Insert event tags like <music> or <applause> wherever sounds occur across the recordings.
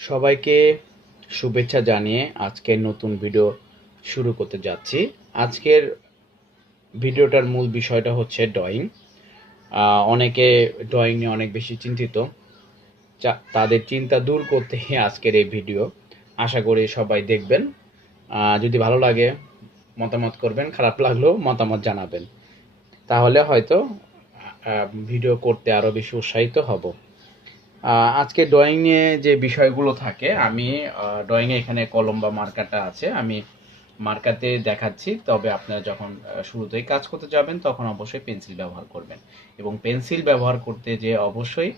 সবাইকে শুভেচ্ছা জানিয়ে আজকের নতুন ভিডিও শুরু করতে যাচ্ছি। আজকের ভিডিওটার মূল বিষয়টা হচ্ছে ড্রয়িং অনেকে ড্রয়িং নিয়ে অনেক বেশি চিন্তিত। তাদের চিন্তা দূর করতে আজকের এই ভিডিও আশা করি সবাই দেখবেন। যদি ভালো লাগে, মতামত করবেন, খারাপ লাগলেও মতামত জানাবেন। তাহলে হয়তো ভিডিও করতে আরও বেশি উৎসাহিত হব। আজকে ড্রয়িং নিয়ে যে বিষয়গুলো থাকে, আমি ড্রয়িংয়ে এখানে কলম বা মার্কারটা আছে, আমি মার্কাতে দেখাচ্ছি। তবে আপনারা যখন শুরুতেই কাজ করতে যাবেন, তখন অবশ্যই পেন্সিল ব্যবহার করবেন। এবং পেন্সিল ব্যবহার করতে যে অবশ্যই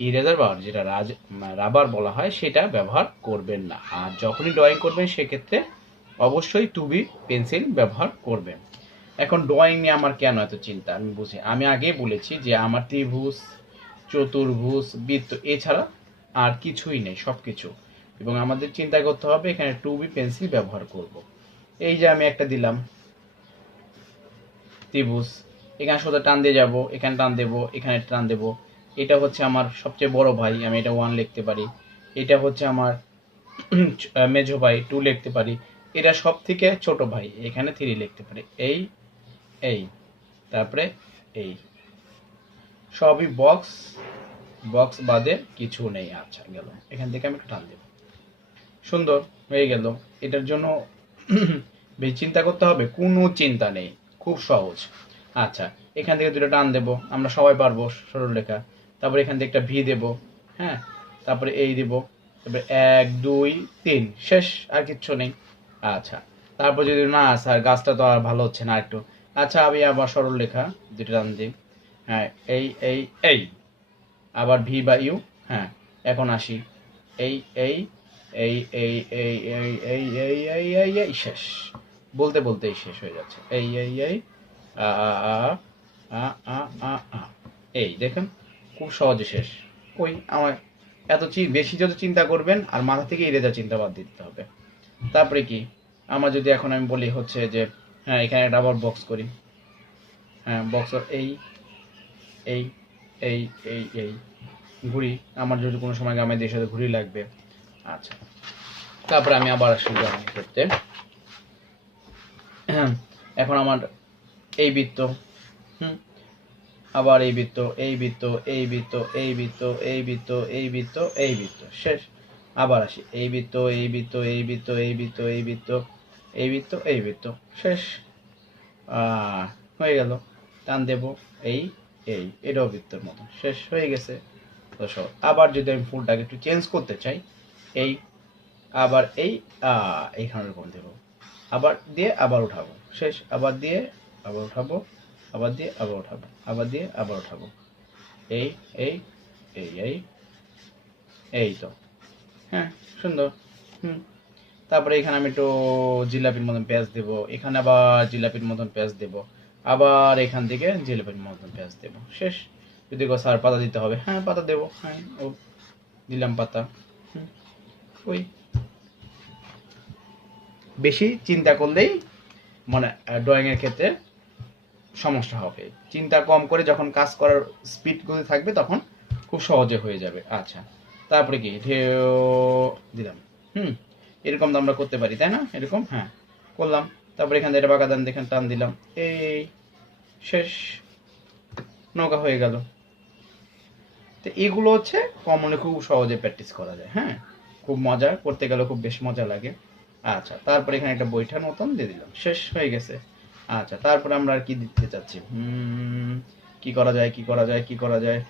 ইরেজার বা যেটা রাজ রাবার বলা হয়, সেটা ব্যবহার করবেন না। আর যখনই ড্রয়িং করবেন, সেক্ষেত্রে অবশ্যই টুবি পেন্সিল ব্যবহার করবেন। এখন ড্রয়িং নিয়ে আমার কেন এত চিন্তা? আমি বুঝি, আমি আগেই বলেছি যে আমার ত্রিভুজ চতুর্ভুজ, বৃত্ত এছাড়া আর কিছুই নেই সব কিছু এবং আমাদের চিন্তা করতে হবে, এখানে টু বি পেন্সিল ব্যবহার করব। এই যে আমি একটা দিলাম। ত্রিভুজ। এখানে সোজা টান দিয়ে যাব, এখানে টান দেব, এখানে টান দেব। এটা হচ্ছে আমার সবচেয়ে বড় ভাই, আমি এটা ওয়ান লিখতে পারি। এটা হচ্ছে আমার <clears throat> মেজো ভাই টু লিখতে পারি। এটা সব থেকে ছোট ভাই, এখানে থ্রি লিখতে পারি। এই এই, তারপরে এই। সবই বক্স বক্স বাদে কিছু নেই। আচ্ছা গেল। এখান থেকে আমি একটু টান দেব। সুন্দর, হয়ে গেল। এটার জন্য <clears throat> বেশি চিন্তা করতে হবে। কোনো চিন্তা নেই। খুব সহজ। আচ্ছা এখান থেকে দুটো টান দেব। আমরা সবাই পারব সরল রেখা তারপরে এখান থেকে একটা ভি দেব। হ্যাঁ? তারপরে এই দেব। তারপরে এক, দুই, তিন। শেষ, আর কিচ্ছু নেই। আচ্ছা তারপর যদি না আসে, আর গাছটা তো আর ভালো হচ্ছে না একটু আচ্ছা আমি আবার সরল রেখা দুটো টান দিই। হ্যাঁ এই এই এই আবার ভি বা ইউ হ্যাঁ এখন আসি এই এই এই এই এই এই এই এই এই এই এই শেষ বলতে বলতেই শেষ হয়ে যাচ্ছে এই এই এই আ আ আ এই দেখেন খুব সহজে শেষ ওই আমার এত চি- বেশি যত চিন্তা করবেন আর মাথা থেকে ইরেজা চিন্তা বাদ দিতে হবে তারপরে কি আমার যদি এখন আমি বলি হচ্ছে যে হ্যাঁ এখানে একটা আবার বক্স করি হ্যাঁ বক্স এই এই এই এই এই ঘুড়ি আমার যদি কোনো সময় গ্রামে দেশের সাথে ঘুড়ি লাগবে আচ্ছা তারপরে আমি আবার আসি ড্রয়িং করতে এখন আমার এই বৃত্ত হুম আবার এই বৃত্ত এই বৃত্ত এই বৃত্ত এই বৃত্ত এই বৃত্ত এই বৃত্ত এই বৃত্ত শেষ আবার আসি এই বৃত্ত এই বৃত্ত এই বৃত্ত এই বৃত্ত এই বৃত্ত এই বৃত্ত এই বৃত্ত শেষ হয়ে গেল টান দেব এই এই, এটাও বৃত্তের মতো। শেষ হয়ে গেছে। সব। আবার যদি আমি ফুলটাকে একটু চেঞ্জ করতে চাই, এই, আবার এই এইখানে এরকম দেবো। আবার দিয়ে আবার উঠাবো। শেষ, আবার দিয়ে আবার উঠাবো, আবার দিয়ে আবার উঠাবো, আবার দিয়ে আবার উঠাবো। এই এই এই এই এই তো। হ্যাঁ সুন্দর। হুম। তারপরে এখানে আমি একটু জিলাপির মতন পেঁয়াজ দেবো। এখানে আবার জিলাপির মতন পেঁয়াজ দেব। আবার এখান থেকে জিলাপির মতন পেঁয়াজ দেব। শেষ। যদি স্যার পাতা দিতে হবে হ্যাঁ পাতা দেবো। হ্যাঁ ও দিলাম পাতা। ওই। বেশি চিন্তা করলেই মানে ড্রয়িংয়ের ক্ষেত্রে সমস্যা হবে। চিন্তা কম করে যখন কাজ করার স্পিড গতি থাকবে, তখন খুব সহজে হয়ে যাবে। আচ্ছা তারপরে কি? ঢেউ, দিলাম। হুম, এরকম তো আমরা করতে পারি, তাই না? এরকম? হ্যাঁ করলাম। তারপরে এখান থেকে বাগাদান দেখেন, টান দিলাম। এই, শেষ। নৌকা হয়ে গেল। তো এগুলো হচ্ছে কমনে খুব সহজে প্র্যাকটিস করা যায় হ্যাঁ? খুব মজা, করতে গেলে খুব বেশ মজা লাগে। আচ্ছা তারপরে এখানে একটা বৈঠার মতন দিয়ে দিলাম। শেষ হয়ে গেছে। আচ্ছা তারপরে আমরা আর কি দিতে চাচ্ছি? কি করা যায়, কি করা যায়, কি করা যায়?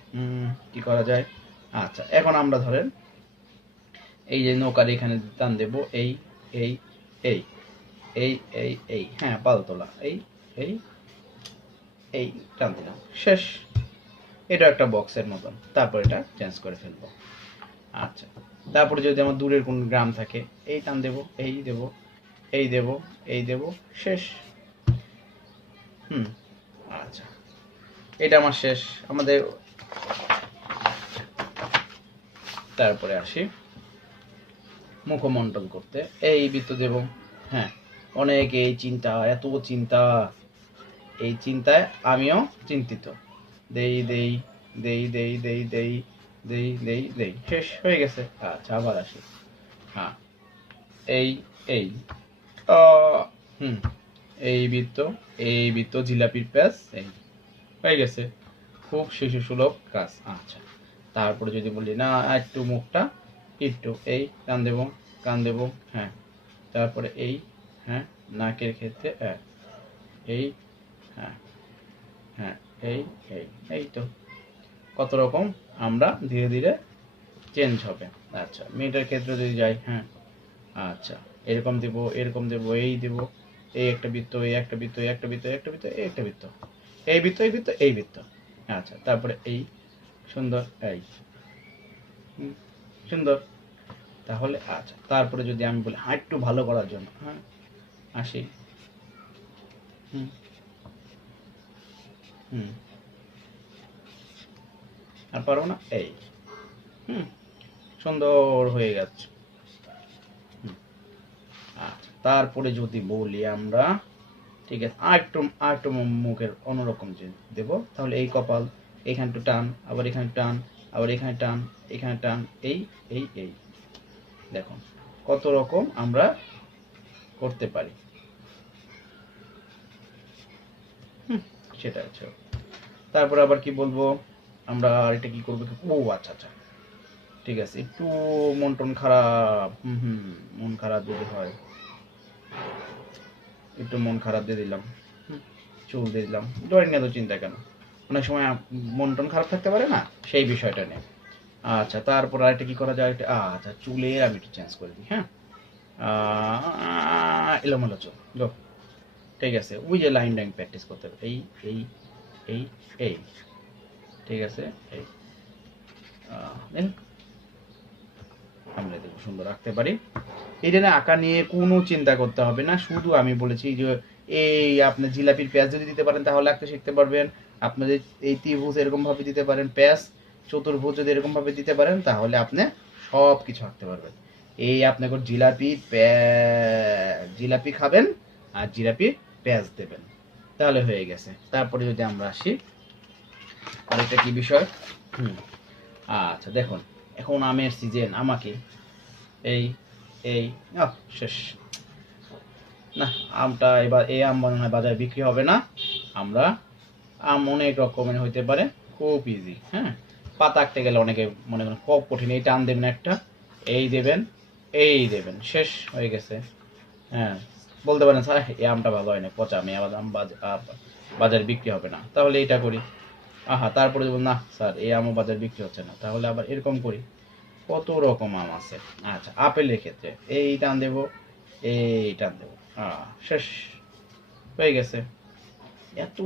কি করা যায়? আচ্ছা এখন আমরা ধরেন এই যে নৌকার এখানে টান দেব, এই এই এই। এই এই এই। হ্যাঁ পাল তোলা। এই এই এই, টান দিলাম। শেষ। এটা একটা বক্সের মতন। তারপর এটা চেঞ্জ করে ফেলব। আচ্ছা। তারপরে যদি আমার দূরের কোন গ্রাম থাকে, এই টান দেব, এই দেব এই দেব এই দেব। শেষ। হুম আচ্ছা। এটা আমার শেষ। আমাদের তারপরে আসি। মুখমণ্ডল করতে। এই বৃত্ত দেব। হ্যাঁ। অনেক এই চিন্তা, এত চিন্তা। এই চিন্তায় আমিও চিন্তিত। দেই দেই দেই দেই দেই দেই দেই দেই দেই। শেষ হয়ে গেছে। আচ্ছা আবার আসি। হ্যাঁ। এই এই। হুম। এই বৃত্ত এই বৃত্ত, জিলাপির প্যাচ, এই। হয়ে গেছে। খুব শিশু সুলভ কাজ। আচ্ছা। তারপরে যদি বলি, না, একটু মুখটা, একটু, এই, কান দেবো কান দেবো হ্যাঁ। তারপরে এই হ্যাঁ নাকের ক্ষেত্রে এক। এই হ্যাঁ হ্যাঁ এই এই এই তো। কত রকম? আমরা ধীরে ধীরে চেঞ্জ হবে। আচ্ছা মেয়েটার ক্ষেত্রে যদি যাই হ্যাঁ আচ্ছা এরকম দেবো এরকম দেবো, এই দেবো, এই একটা বৃত্ত, এই একটা বৃত্ত, এই একটা বৃত্ত, এই একটা বৃত্ত, এই একটা বৃত্ত, এই বৃত্ত এই বৃত্ত এই বৃত্ত। আচ্ছা তারপরে এই, সুন্দর এই সুন্দর। তাহলে আচ্ছা তারপরে যদি আমি বলি একটু ভালো করার জন্য হ্যাঁ আসি। হুম। হুম। আর পারব না? এই। হুম। সুন্দর হয়ে গেছে। তারপরে যদি বলি আমরা, ঠিক আছে আর একটু আর একটু মু- মুখের অন্যরকম যে দেব, তাহলে এই কপাল, এখানে একটু টান, আবার এখানে টান, আবার এখানে টান এখানে টান, এই এই এই। দেখুন, কত রকম আমরা করতে পারি হুম, সেটা হচ্ছে তারপর আবার কি বলব? আমরা আরেকটা কি করব? ও আচ্ছা আচ্ছা। ঠিক আছে, একটু মন টন খারাপ। হুম মন খারাপ যদি হয়, একটু মন খারাপ দিয়ে দিলাম। চুল দিয়ে দিলাম। তো চিন্তা কেন? অনেক সময় মন টন খারাপ থাকতে পারে না? সেই বিষয়টা নিয়ে। আচ্ছা তারপর আরেকটা কি করা যায়? আচ্ছা চুলের আমি একটু চেঞ্জ করে দিই হ্যাঁ? এলোমেলো চুল। ঠিক আছে? ওই যে লাইন ডাইন প্র্যাকটিস করতে হবে। এই এই এই এই। ঠিক আছে? এই। আমরা দেখো, সুন্দর রাখতে পারি। এটা না, আঁকা নিয়ে কোনো চিন্তা করতে হবে না। শুধু আমি বলেছি যে, এই আপনি জিলাপির পেঁয়াজ যদি দিতে পারেন, তাহলে আঁকতে শিখতে পারবেন। আপনাদের এই ত্রিভুজ এরকম ভাবে দিতে পারেন, পেঁয়াজ চতুর্ভুজ যদি এরকম ভাবে দিতে পারেন, তাহলে আপনি সব কিছু আঁকতে পারবেন। এই আপনাকে জিলাপি জিলাপি খাবেন, আর জিলাপি পেঁয়াজ দেবেন। তাহলে হয়ে গেছে। তারপরে যদি আমরা আসি, আরেকটা কি বিষয়? হুম। আচ্ছা দেখুন, এখন আমের সিজন আমাকে এই এই শেষ। না, আমটা এবার এই আম মনে হয়, বাজারে বিক্রি হবে না। আমরা আম অনেক রকমের হইতে পারে, খুব ইজি হ্যাঁ? পাতা আঁকতে গেলে অনেকে মনে করেন খুব কঠিন, এই টান দেবেন একটা, এই দেবেন এই দেবেন, শেষ হয়ে গেছে হ্যাঁ। বলতে পারেন, স্যার, এই আমটা ভালো হয় না পচা আমি আবার আম বাজারে বিক্রি হবে না। তাহলে এটা করি। আহা, তারপরে না, স্যার, এই আমও বাজারে বিক্রি হচ্ছে না। তাহলে আবার এরকম করি। কত রকম আম আছে? আচ্ছা আপেলের ক্ষেত্রে। এই টান দেবো, এই টান দেবো। শেষ। হয়ে গেছে। এত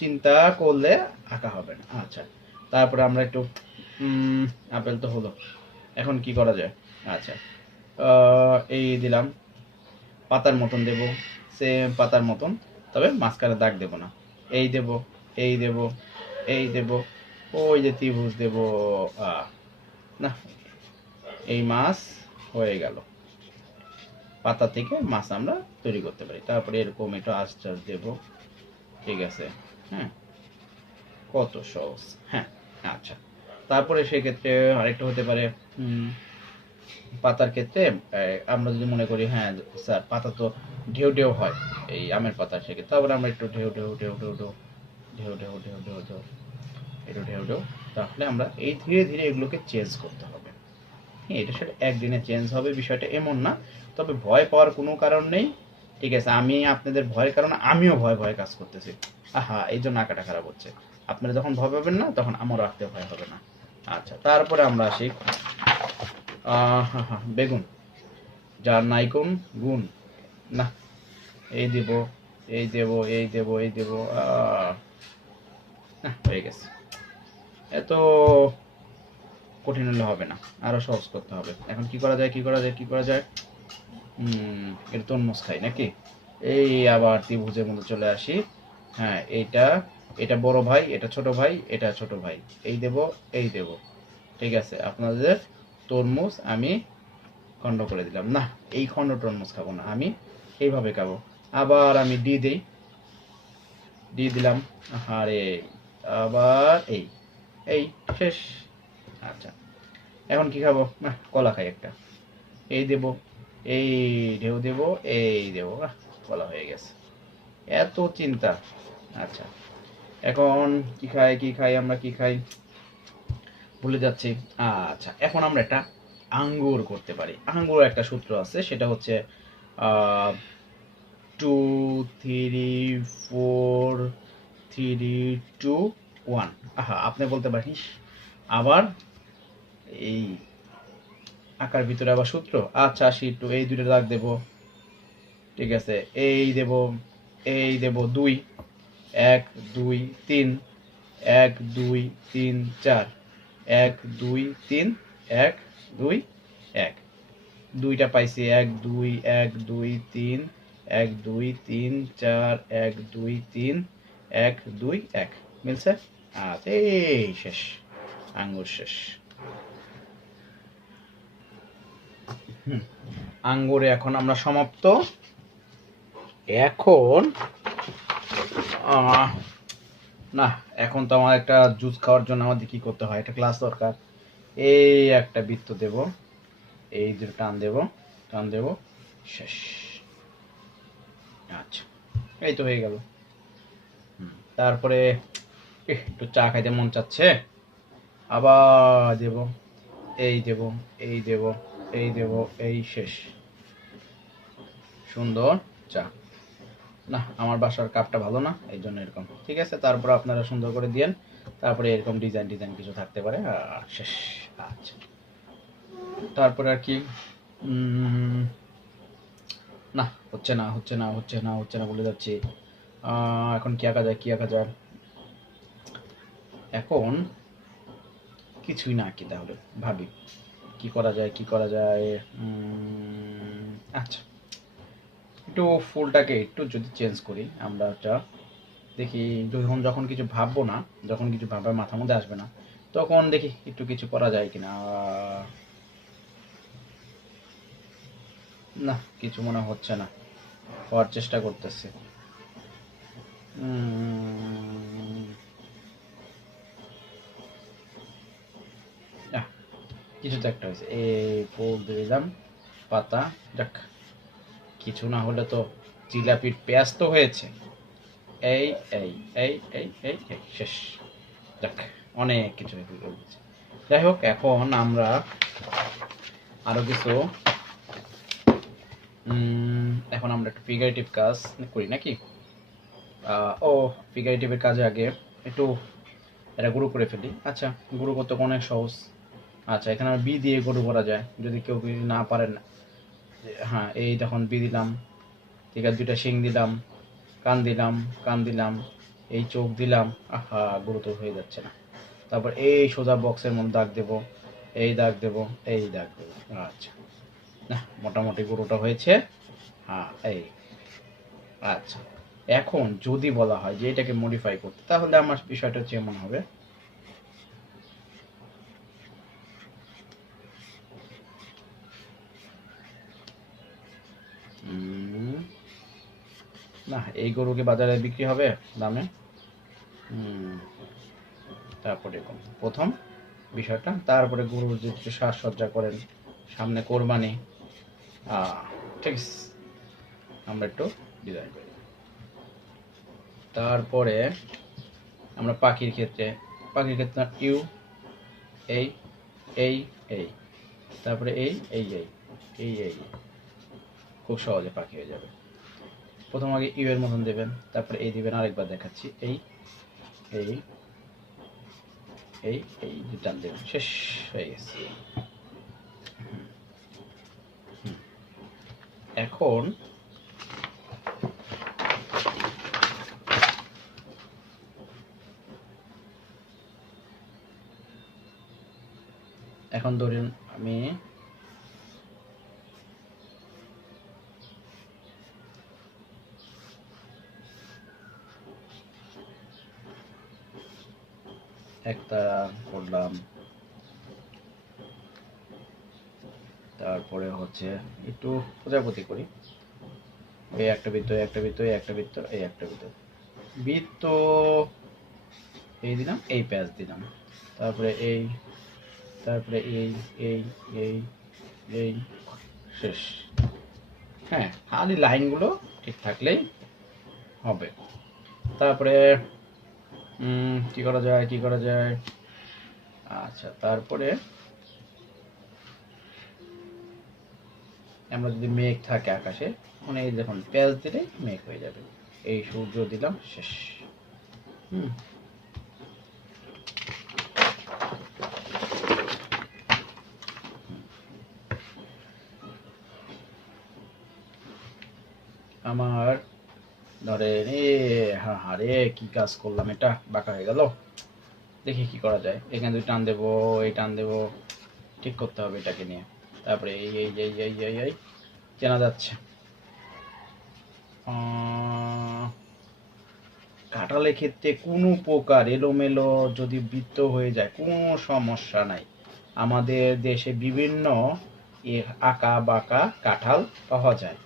চিন্তা করলে আঁকা হবে না। আচ্ছা তারপরে আমরা একটু আপেল তো হলো। এখন কি করা যায়? আচ্ছা এই দিলাম। পাতার মতন দেব সেম পাতার মতন, তবে মাঝখানে দাগ দেব না। এই দেব এই দেব এই দেব, ওই যে ত্রিভুজ দেব না, এই মাছ হয়ে গেল। পাতা থেকে মাছ আমরা তৈরি করতে পারি। তারপরে এরকম একটু আশ্চার দেব। ঠিক আছে হ্যাঁ কত সহজ হ্যাঁ আচ্ছা। তারপরে সেক্ষেত্রে আরেকটা হতে পারে পাতার ক্ষেত্রে আমরা যদি মনে করি হ্যাঁ স্যার, পাতা তো ঢেউ ঢেউ হয়, এই আমের পাতা সেক্ষেত্রে, তারপরে আমরা একটু ঢেউ ঢেউ ঢেউ ঢেউ ঢেউ ঢেউ ঢেউ ঢেউ ঢেউ ঢেউ একটু ঢেউ ঢেউ, তাহলে আমরা এই ধীরে ধীরে এগুলোকে চেঞ্জ করতে হবে। হ্যাঁ এটা সেটা একদিনে চেঞ্জ হবে, বিষয়টা এমন না, তবে ভয় পাওয়ার কোনো কারণ নেই। ঠিক আছে, আমি আপনাদের ভয়ের কারণে আমিও ভয় ভয় কাজ করতেছি। আহা, এই জন্য আঁকাটা খারাপ হচ্ছে। আপনারা যখন ভয় পাবেন না, তখন আমারও আঁকতে ভয় হবে না। আচ্ছা তারপরে আমরা আসি বেগুন। যার নাই কোন? গুণ। না, এই দেব এই দেব এই দেব এই দেব হয়ে গেছে। এত কঠিন হলে হবে না, আরও সহজ করতে হবে। এখন কি করা যায়, কি করা যায়, কি করা যায়? এটা তরমুজ খাই নাকি? এই আবার ত্রিভুজের মধ্যে চলে আসি। হ্যাঁ এইটা, এটা বড় ভাই, এটা ছোট ভাই, এটা ছোট ভাই। এই দেব এই দেব। ঠিক আছে, আপনাদের তরমুজ আমি খণ্ড করে দিলাম। না এই খণ্ড তরমুজ খাব না আমি এইভাবে খাব। আবার আমি ডি দিই। ডি দিলাম আরে আবার এই এই শেষ। আচ্ছা এখন কি খাব? না কলা খাই একটা। এই দেব এই ঢেউ দেব এই দেব। আহ, কলা হয়ে গেছে। এত চিন্তা। আচ্ছা এখন কি খাই কি খাই আমরা কি খাই? ভুলে যাচ্ছি। আচ্ছা এখন আমরা একটা আঙ্গুর করতে পারি। আঙ্গুর একটা সূত্র আছে সেটা হচ্ছে two three four three two one আহা আপনি বলতে পারেন "ইস, আবার এই আকার ভিতরে আবার সূত্র। আচ্ছা আসি একটু এই দুইটা দাগ দেব। ঠিক আছে এই দেব এই দেব দুই। এক দুই তিন। এক দুই তিন চার। এক, দুই, তিন, এক, দুই, এক। দুইটা পাইছি, এক, দুই এক, দুই, তিন, এক, দুই, তিন, চার, এক, দুই, তিন, এক, দুই, এক। মিলছে? এই শেষ, আঙ্গুর শেষ। আঙ্গুরে এখন আমরা সমাপ্ত। এখন না, এখন তো আমার একটা জুস খাওয়ার জন্য আমাদের কি করতে হয়? একটা ক্লাস দরকার। এই একটা বৃত্ত দেব। এই দুটো টান দেব। টান দেব। শেষ। আচ্ছা এই তো হয়ে গেল। তারপরে একটু চা খাইতে মন চাচ্ছে। আবার দেব। এই দেব এই দেব এই দেব, এই শেষ। সুন্দর চা। না, আমার বাসার কাপটা ভালো না এই জন্য এরকম। ঠিক আছে? তারপর আপনারা সুন্দর করে দিয়েন, তারপরে এরকম ডিজাইন ডিজাইন কিছু থাকতে পারে। শেষ। আচ্ছা। তারপরে আর কি? না, হচ্ছে না হচ্ছে না হচ্ছে না হচ্ছে না বলে যাচ্ছি। এখন কি আঁকা যায়, কি আঁকা যায়? এখন কিছুই না আঁকি তাহলে, ভাবি। কি করা যায়, কি করা যায়? আচ্ছা। একটু ফুলটাকে একটু যদি চেঞ্জ করি, আমরা একটা দেখি যখন যখন কিছু ভাববো না, যখন কিছু ভাবার মাথার মধ্যে আসবে না, তখন দেখি একটু কিছু করা যায় কিনা। না, কিছু মনে হচ্ছে না, হওয়ার চেষ্টা করতেছি। কিছু তো একটা হয়েছে। এই ফুল দিয়ে দিলাম, পাতা, যাক। কিছু না হলে তো জিলাপির পেঁয়াজ তো হয়েছে। এই এই এই এই এই শেষ। যাক, অনেক কিছু হয়ে গেছে যাই হোক, এখন আমরা আরও কিছু এখন আমরা একটু ফিগারেটিভ কাজ করি নাকি? ও ফিগারেটিভের কাজে আগে একটু এটা গুরু করে ফেলি। আচ্ছা গুরু করতে অনেক সহজ। আচ্ছা এখানে বি দিয়ে গরু করা যায়, যদি কেউ না পারেন হ্যাঁ এই তখন বি দিলাম, ঠিক আছে, দুইটা শিং দিলাম, কান দিলাম কান দিলাম, এই চোখ দিলাম, আহা গুরু তো হয়ে যাচ্ছে না। তারপর এই সোজা বক্সের মধ্যে দাগ দেব, এই দাগ দেব, এই দাগ দেব। আচ্ছা। না, মোটামুটি গুরুটা হয়েছে। হ্যাঁ এই। আচ্ছা। এখন যদি বলা হয় যে এটাকে মডিফাই করতে, তাহলে আমার বিষয়টা হচ্ছে এমন হবে। না, এই গরুকে বাজারে বিক্রি হবে দামে? তারপরে প্রথম বিষয়টা, তারপরে গরুর যে সাজসজ্জা করেন, সামনে কোরবানি ঠিক আমরা একটু ডিজাইন করি। তারপরে আমরা পাখির ক্ষেত্রে পাখির ক্ষেত্রে ইউ, এই এই এই, তারপরে এই এই এই এই এই, খুব সহজে পাখি হয়ে যাবে। প্রথম আগে ইউ এর মতন দেবেন, তারপরে এই দিবেন, আরেকবার দেখাচ্ছি এই এই এই এই টান দেবেন শেষ হয়ে গেছে। এখন এখন ধরেন আমি একটা করলাম। তারপরে হচ্ছে একটু প্রজাপতি করি। এই একটা বৃত্ত একটা বৃত্ত একটা বৃত্ত এই একটা বৃত্ত। বৃত্ত এই দিলাম, এই প্যাচ দিলাম। তারপরে এই তারপরে এই এই এই এই, শেষ। হ্যাঁ খালি লাইনগুলো ঠিক থাকলেই হবে। তারপরে কি করা যায়, কি করা যায়? আচ্ছা তারপরে আমরা যদি মেঘ থাকে আকাশে মানে এই দেখুন পেঁয়াজ দিলে মেঘ হয়ে যাবে। এই সূর্য দিলাম, শেষ। হুম। আমার, ধরেন, এ হা, রে, কি কাজ করলাম এটা? বাঁকা হয়ে গেল। দেখি কি করা যায়। এখানে দুই টান দেবো এই টান দেবো ঠিক করতে হবে এটাকে নিয়ে। তারপরে এই এই এই এই এই এই চেনা যাচ্ছে। আহ, কাঁঠালের ক্ষেত্রে কোনো প্রকার এলোমেলো যদি বৃত্ত হয়ে যায় কোনো সমস্যা নাই। আমাদের দেশে বিভিন্ন আঁকা বাঁকা কাঁঠাল পাওয়া যায়।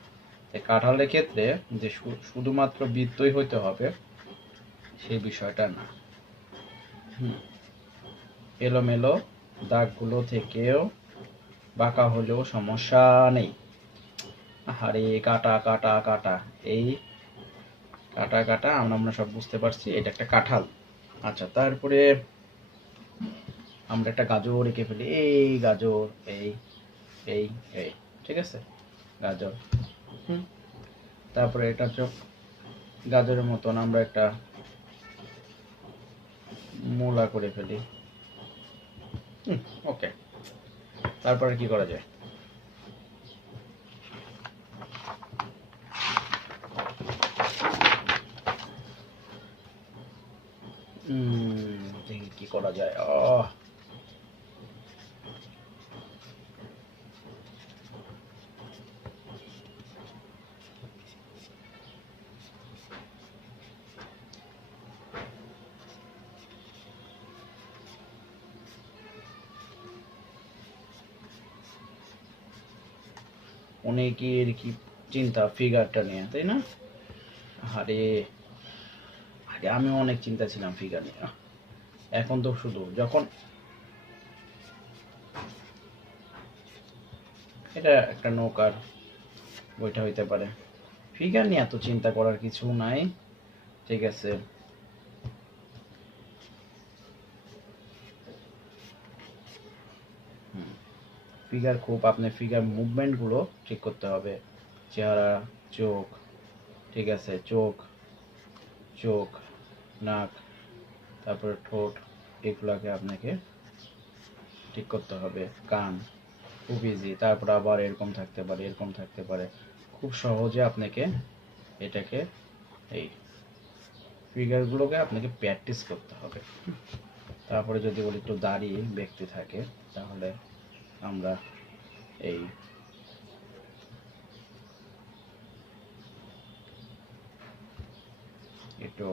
কাঁঠালের ক্ষেত্রে যে শুধুমাত্র বৃত্তই হইতে হবে সেই বিষয়টা না। এলোমেলো দাগগুলো থেকেও বাঁকা হলেও সমস্যা নেই। আরে কাটা কাটা কাটা। এই কাটা কাটা, আমরা আমরা সব বুঝতে পারছি, এটা একটা কাঁঠাল। আচ্ছা তারপরে আমরা একটা গাজর এঁকে ফেলি। এই গাজর, এই এই এই, ঠিক আছে? গাজর। হুম। তারপরে এটা হচ্ছে গাজরের মতন আমরা একটা মূলা করে ফেলি। ওকে তারপরে কি করা যায়? কি করা যায়। আহ অনেকের কি চিন্তা ফিগারটা নিয়ে, তাই না? আরে আরে আমি অনেক চিন্তা ছিলাম ফিগার নিয়ে। এখন তো শুধু যখন এটা একটা নৌকার বইটা হইতে পারে। ফিগার নিয়ে এত চিন্তা করার কিছু নাই, ঠিক আছে? ফিগার খুব, আপনার ফিগার মুভমেন্টগুলো ঠিক করতে হবে। চেহারা, চোখ, ঠিক আছে, চোখ চোখ, নাক, তারপরে ঠোঁট, এগুলাকে আপনাকে ঠিক করতে হবে। কান, খুব ইজি তারপর আবার এরকম থাকতে পারে, এরকম থাকতে পারে। খুব সহজে আপনাকে এটাকে এই ফিগারগুলোকে আপনাকে প্র্যাকটিস করতে হবে। তারপরে যদি বলি একটু দাঁড়িয়ে ব্যক্তি থাকে, তাহলে আমরা এই একটু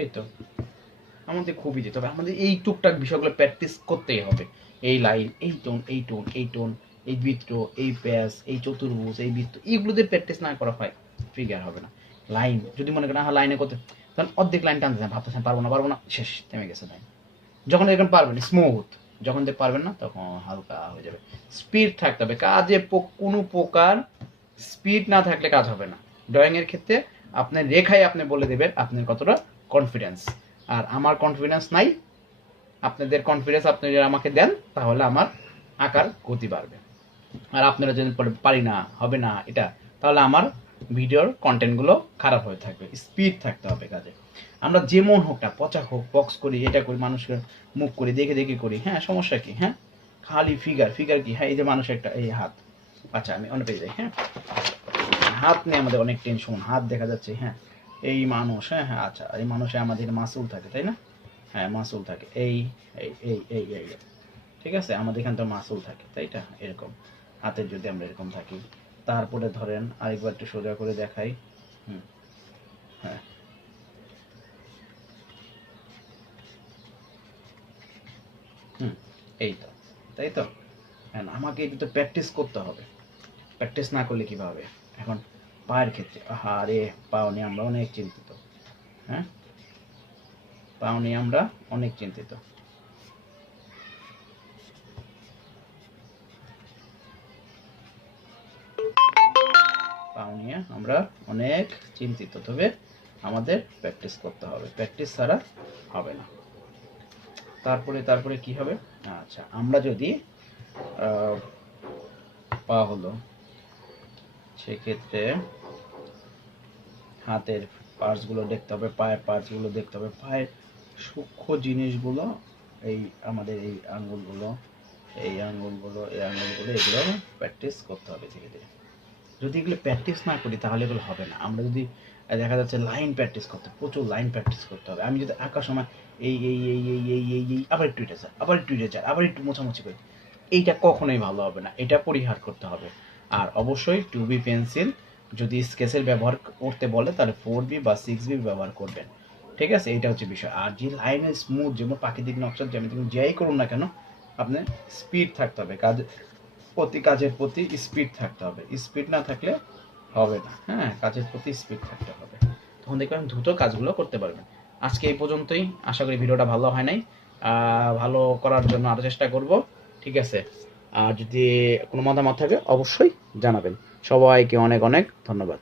এই তো। আমাদের খুব ইজি তবে আমাদের এই টুকটাক বিষয়গুলো প্র্যাকটিস করতেই হবে। এই লাইন এই টোন এই টোন এই টোন এই বৃত্ত, এই প্যাস এই চতুর্ভুজ, এই বৃত্ত এইগুলোতে প্র্যাকটিস না করা হয় ফিগার হবে না। লাইন যদি মনে করেন হ্যাঁ লাইনে করতে তখন অর্ধেক লাইন টানতেছেন ভাবতেছেন, পারব না পারব না শেষ, থেমে গেছে লাইন যখন দেখবেন পারবেন স্মুথ যখন দেখতে পারবেন না, তখন হালকা হয়ে যাবে। স্পিড থাকতে হবে। কাজে কোনো প্রকার স্পিড না থাকলে কাজ হবে না। ড্রয়িং এর ক্ষেত্রে আপনার রেখায় আপনি বলে দেবেন, আপনার কতটা কনফিডেন্স আর আমার কনফিডেন্স নাই, আপনাদের কনফিডেন্স আপনি যদি আমাকে দেন, তাহলে আমার আঁকার গতি বাড়বে। আর আপনারা যদি পারি না, হবে না এটা, তাহলে আমার ভিডিওর কন্টেন্টগুলো খারাপ হয়ে থাকবে স্পিড থাকতে হবে কাজে। আমরা যেমন হোক না, পচা হোক বক্স করি, এটা করি, মানুষকে মুখ করি, দেখে দেখে করি হ্যাঁ সমস্যা কি হ্যাঁ? খালি ফিগার ফিগার কি হ্যাঁ এই যে মানুষ একটা, এই হাত। আচ্ছা আমি অনেক পেয়ে যাই হ্যাঁ? হাত নিয়ে আমাদের অনেক টেনশন হাত দেখা যাচ্ছে হ্যাঁ? এই মানুষ হ্যাঁ হ্যাঁ আচ্ছা এই মানুষে আমাদের মাসুল থাকে, তাই না? হ্যাঁ মাসুল থাকে, এই এই এই এই। ঠিক আছে? আমাদের এখানে তো মাসুল থাকে, তাই এটা এরকম। হাতের যদি আমরা এরকম থাকি। তারপরে ধরেন আরেকবার একটু সোজা করে দেখাই। হুম। হ্যাঁ। হুম, এই তো, তাই তো? And আমাকে এটা তো প্র্যাকটিস করতে হবে। প্র্যাকটিস না করলে কীভাবে? এখন পায়ের ক্ষেত্রে আরে পাও নিয়ে আমরা অনেক চিন্তিত। হ্যাঁ? পাও আমরা অনেক চিন্তিত। আমরা অনেক চিন্তিত, তবে আমাদের প্র্যাকটিস করতে হবে। প্র্যাকটিস ছাড়া হবে না। তারপরে তারপরে কি হবে? আচ্ছা আমরা যদি পা হলো, সেক্ষেত্রে হাতের পার্টসগুলো দেখতে হবে, পায়ের পার্টসগুলো দেখতে হবে। পায়ের সূক্ষ্ম জিনিসগুলো, এই আমাদের এই আঙ্গুলগুলো এই আঙ্গুলগুলো এই আঙ্গুলগুলো এগুলো প্র্যাকটিস করতে হবে ধীরে ধীরে। যদি এগুলো প্র্যাকটিস না করি তাহলে এগুলো হবে না। আমরা যদি দেখা যাচ্ছে লাইন প্র্যাকটিস করতে, প্রচুর লাইন প্র্যাকটিস করতে হবে। আমি যদি আঁকার সময় এই এই এই এই এই এই এই, আবার একটু এটা যায় আবার একটু এটা যায় আবার একটু মোছামুছি করি, এইটা কখনোই ভালো হবে না। এটা পরিহার করতে হবে। আর অবশ্যই টু বি পেন্সিল যদি স্কেচের ব্যবহার করতে বলে, তাহলে ফোর বি বা সিক্স বি ব্যবহার করবেন। ঠিক আছে? এটা হচ্ছে বিষয়। আর যে লাইনের স্মুথ যেমন প্রাকৃতিক নকশা, যেমন তুমি যাই করুন না কেন, আপনার স্পিড থাকতে হবে। কাজ প্রতি কাজের প্রতি স্পিড থাকতে হবে। স্পিড না থাকলে হবে না। হ্যাঁ কাজের প্রতি স্পিড থাকতে হবে। তখন দেখবেন দ্রুত কাজগুলো করতে পারবেন। আজকে এই পর্যন্তই। আশা করি ভিডিওটা ভালো হয় নাই। ভালো করার জন্য আরও চেষ্টা করব। ঠিক আছে? আর যদি কোনো মতামত থাকে, অবশ্যই জানাবেন। সবাইকে অনেক অনেক ধন্যবাদ।